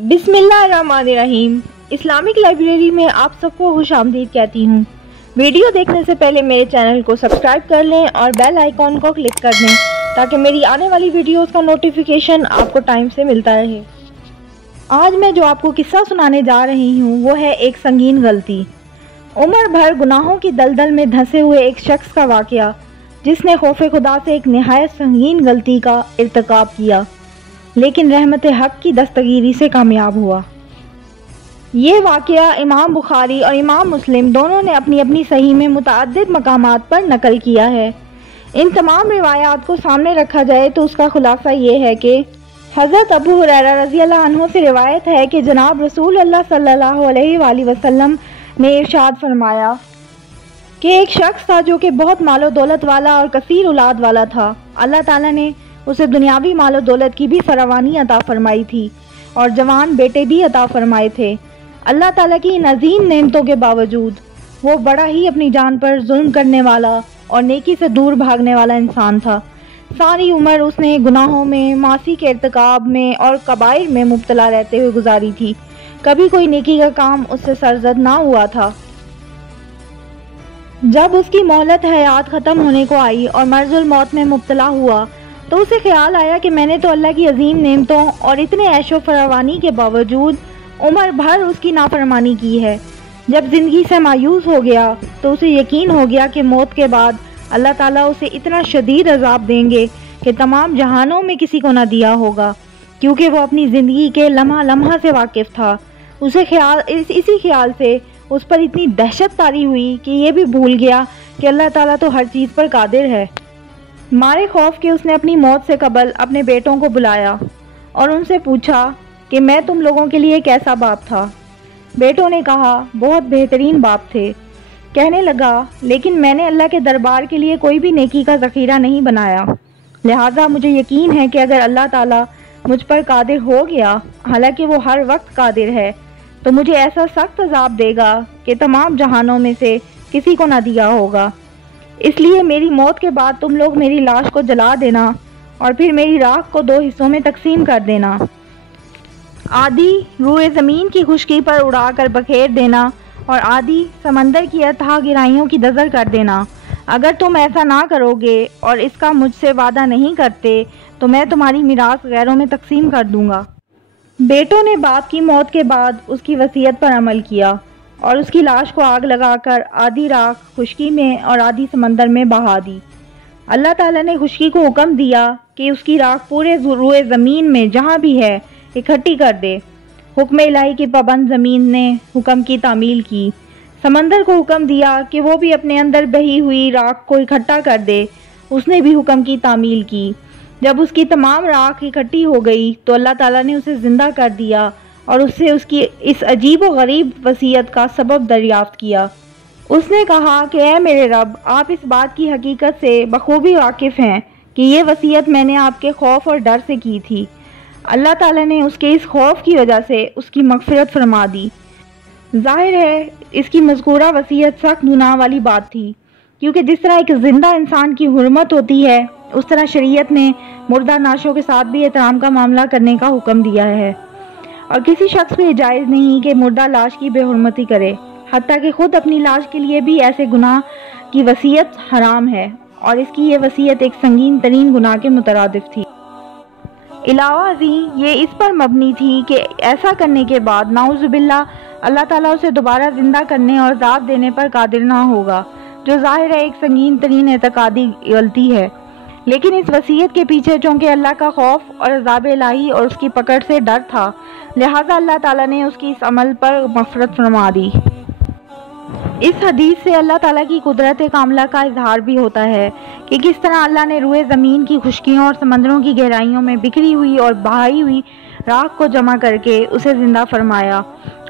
बिस्मिल्लाहिर्रहमानिर्रहीम। Islamic library में आप सबको खुश आमदीद कहती हूँ। वीडियो देखने से पहले मेरे चैनल को सब्सक्राइब कर लें और बेल आइकॉन को क्लिक कर दें ताकि मेरी आने वाली वीडियोस का नोटिफिकेशन आपको टाइम से मिलता रहे। आज मैं जो आपको किस्सा सुनाने जा रही हूँ वो है एक संगीन गलती। उम्र भर गुनाहों की दलदल में धंसे हुए एक शख्स का वाक़या जिसने खौफ खुदा से एक निहायत संगीन गलती का इर्तिकाब किया लेकिन रहमत हक़ की दस्तगीरी से कामयाब हुआ। ये वाक़या इमाम बुखारी और इमाम मुस्लिम दोनों ने अपनी अपनी सही में मुतअद्दिद मकामात पर नकल किया है। इन तमाम रिवायात को सामने रखा जाए तो उसका खुलासा ये है कि हज़रत अबू हुरैरा रज़ियल्लाहु अन्हु से रिवायत है कि जनाब रसूल अल्लाह सल्लल्लाहु अलैहि वसल्लम ने इरशाद फरमाया कि एक शख्स था जो कि बहुत मालो दौलत वाला और कसीर औलाद वाला था। अल्लाह ताला ने उसे दुनियावी मालो दौलत की भी फरावानी अता फरमाई थी और जवान बेटे भी अता फरमाए थे। अल्लाह ताला की इन अजीम नेमतों के बावजूद वो बड़ा ही अपनी जान पर जुल्म करने वाला और नेकी से दूर भागने वाला इंसान था। सारी उम्र उसने गुनाहों में, मासी के इर्तिकाब में और कबाइर में मुब्तला रहते हुए गुजारी थी। कभी कोई नेकी का काम उससे सरजद ना हुआ था। जब उसकी मोहलत हयात ख़त्म होने को आई और मर्जुल मौत में मुब्तला हुआ तो उसे ख्याल आया कि मैंने तो अल्लाह की अजीम नेमतों और इतने ऐशो फरावानी के बावजूद उम्र भर उसकी नाफरमानी की है। जब ज़िंदगी से मायूस हो गया तो उसे यकीन हो गया कि मौत के बाद अल्लाह ताला उसे इतना शदीद अज़ाब देंगे कि तमाम जहानों में किसी को ना दिया होगा, क्योंकि वो अपनी ज़िंदगी के लम्हा लम्हा से वाकिफ़ था। उसे इसी ख्याल से उस पर इतनी दहशत तारी हुई कि ये भी भूल गया कि अल्लाह ताला तो हर चीज़ पर कादिर है। मारे खौफ के उसने अपनी मौत से कबल अपने बेटों को बुलाया और उनसे पूछा कि मैं तुम लोगों के लिए कैसा बाप था। बेटों ने कहा, बहुत बेहतरीन बाप थे। कहने लगा, लेकिन मैंने अल्लाह के दरबार के लिए कोई भी नेकी का ज़ख़ीरा नहीं बनाया, लिहाजा मुझे यकीन है कि अगर अल्लाह ताला मुझ पर कादिर हो गया, हालांकि वो हर वक्त कादिर है, तो मुझे ऐसा सख्त अज़ाब देगा कि तमाम जहानों में से किसी को ना दिया होगा। इसलिए मेरी मौत के बाद तुम लोग मेरी लाश को जला देना और फिर मेरी राख को 2 हिस्सों में तकसीम कर देना। आधी रूए ज़मीन की खुश्की पर उड़ा कर बखेर देना और आधी समंदर की अथाह गहराइयों की दज़र कर देना। अगर तुम ऐसा ना करोगे और इसका मुझसे वादा नहीं करते तो मैं तुम्हारी मिरास गैरों में तकसीम कर दूंगा। बेटों ने बाप की मौत के बाद उसकी वसीयत पर अमल किया और उसकी लाश को आग लगाकर आधी राख खुश्की में और आधी समंदर में बहा दी। अल्लाह ताला ने खुश्की को हुक्म दिया कि उसकी राख पूरे रूए ज़मीन में जहाँ भी है इकट्ठी कर दे। हुक्म इलाही की पाबंद ज़मीन ने हुक्म की तामील की। समंदर को हुक्म दिया कि वो भी अपने अंदर बही हुई राख को इकट्ठा कर दे। उसने भी हुक्म की तामील की। जब उसकी तमाम राख इकट्ठी हो गई तो अल्लाह ताला ने उसे ज़िंदा कर दिया और उससे उसकी इस अजीब व गरीब वसीयत का सबब दरियाफ्त किया। उसने कहा कि ऐ मेरे रब, आप इस बात की हकीकत से बखूबी वाकिफ़ हैं कि ये वसीयत मैंने आपके खौफ और डर से की थी। अल्लाह ताला ने उसके इस खौफ की वजह से उसकी मग़फ़िरत फरमा दी। ज़ाहिर है इसकी मज़कूरा वसीयत सख्त गुनाह वाली बात थी, क्योंकि जिस तरह एक ज़िंदा इंसान की हुर्मत होती है उस तरह शरीयत ने मुर्दा नाशों के साथ भी एहतराम का मामला करने का हुक्म दिया है और किसी शख्स को जायज़ नहीं कि मुर्दा लाश की बेहुरमती करे, हत्ता कि खुद अपनी लाश के लिए भी ऐसे गुनाह की वसीयत हराम है और इसकी ये वसीयत एक संगीन तरीन गुनाह के मुतरादिफ थी। इलावा जी ये इस पर मबनी थी कि ऐसा करने के बाद नाउज़ुबिल्लाह अल्लाह ताला उसे दोबारा ज़िंदा करने और ज़ाब देने पर कादिर ना होगा, जो ज़ाहिर है एक संगीन तरीन एतकादी गलती है। लेकिन इस वसीयत के पीछे चूँकि अल्लाह का खौफ और अज़ाब इलाही और उसकी पकड़ से डर था, लिहाजा अल्लाह ताला ने उसकी इस अमल पर मग़फ़िरत फरमा दी। इस हदीस से अल्लाह ताला की कुदरत कामला का इजहार भी होता है कि किस तरह अल्लाह ने रूए ज़मीन की खुश्कियों और समंदरों की गहराइयों में बिखरी हुई और बहाई हुई राख को जमा करके उसे ज़िंदा फरमाया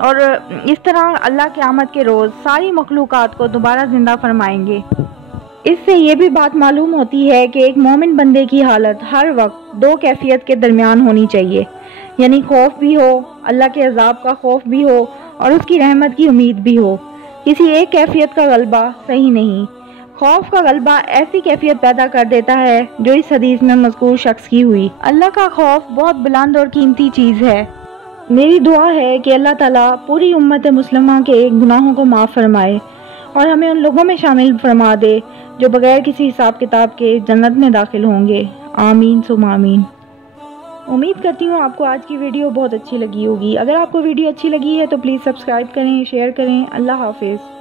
और इस तरह अल्लाह क़यामत के रोज़ सारी मखलूक़ात को दोबारा ज़िंदा फरमाएंगे। इससे ये भी बात मालूम होती है कि एक मोमिन बंदे की हालत हर वक्त 2 कैफियत के दरमियान होनी चाहिए, यानी खौफ भी हो, अल्लाह के अज़ाब का खौफ भी हो और उसकी रहमत की उम्मीद भी हो। किसी एक कैफियत का गलबा सही नहीं। खौफ का गलबा ऐसी कैफियत पैदा कर देता है जो इस हदीस में मज़कूर शख्स की हुई। अल्लाह का खौफ बहुत बुलंद और कीमती चीज़ है। میری دعا ہے کہ اللہ تعالیٰ پوری امت مسلمہ کے گناہوں کو معاف فرمائے اور ہمیں ان لوگوں میں شامل فرما دے جو بغیر کسی حساب کتاب کے جنت میں داخل ہوں گے۔ آمین ثم آمین۔ امید کرتی ہوں آپ کو آج کی ویڈیو بہت اچھی لگی ہوگی۔ اگر آپ کو ویڈیو اچھی لگی ہے تو پلیز سبسکرائب کریں، شیئر کریں۔ اللہ حافظ۔